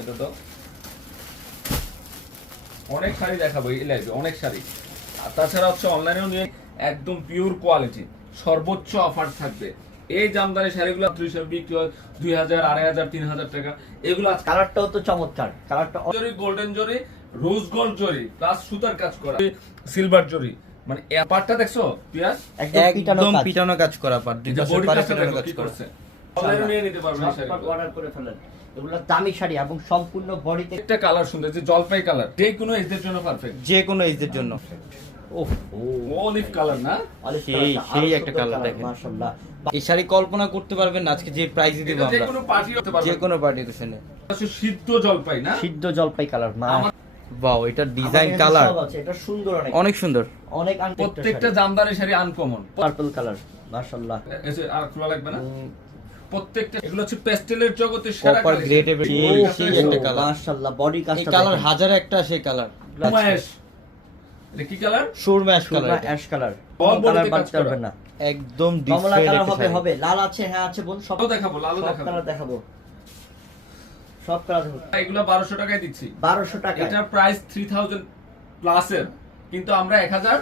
এটা তো অনেক শাড়ি দেখাবো এই লাইভে, অনেক শাড়ি। আর তাছাড়া হচ্ছে অনলাইনেও নিয়ে একদম পিওর কোয়ালিটি, সর্বোচ্চ অফার থাকবে। এই জামদানি শাড়িগুলো 300 বিক্রি হয় 2000, 2500, 3000 টাকা। এগুলো কালারটাও তো চমৎকার, কালারটা জরি, গোল্ডেন জরি, রোজ গোল্ড জরি প্লাস সুতার কাজ করা, সিলভার জরি, মানে এই পাটটা দেখছো পিয়াস, একদম পিটানো কাজ করা পার, দুই পাশে বডি পারে কাজটা পিটানো কাজ কি করা। করছে। অনলাইনে নিয়ে নিতে পারবেন এই শাড়িগুলো। অর্ডার করে ফেলেন, এগুলো দামি শাড়ি এবং সম্পূর্ণ বডিতে একটা কালার সুন্দর, যে জলপাই কালার, যে কোনো এজের জন্য পারফেক্ট। যে কোনো এজের জন্য। ওহ অলিভ কালার না, সেই একটা কালার দেখেন। মাশাআল্লাহ, এই শাড়ি কল্পনা করতে পারবেন না আজকে যে প্রাইসে দিব এটা যে আমরা, কোনো পার্টি হতে পারবে, যে কোনো পার্টিতে শুনে। সিদ্ধ জলপাই না, সিদ্ধ জলপাই কালার। ওয়াও, এটা ডিজাইন কালার এটা সুন্দর, অনেক সুন্দর। অনেক প্রত্যেকটা Jamdani sari uncommon. Purple colour, মাশাআল্লাহ। এসে আর খোলা লাগবে না, প্রত্যেকটা এগুলো হচ্ছে পেস্টেলের জগতে সেরা কপার গ্রেড এর সেই একটা কালার। মাশাআল্লাহ, বডি এই কাজটা কালার হাজার একটা সেই কালার। মহেশ, এটা কি কালার? সুরমা অ্যাশ কালার, অ্যাশ কালার, বল বলতে কালার কাজ বাড়তে করা। পারবে না। একদম কমলা ডিফারেন্ট কালার একটা হবে, শাড়ি। হবে লাল আছে, হ্যাঁ আছে বোন, সব লালও দেখাবো, লালও সব দেখাবো। কালার দেখাবো, সব কালার দেখাবো। এগুলো 1200 টাকায় দিচ্ছি। 1200 টাকা। এটার প্রাইস 3000 প্লাস এর, কিন্তু আমরা 1000